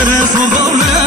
Sere sobale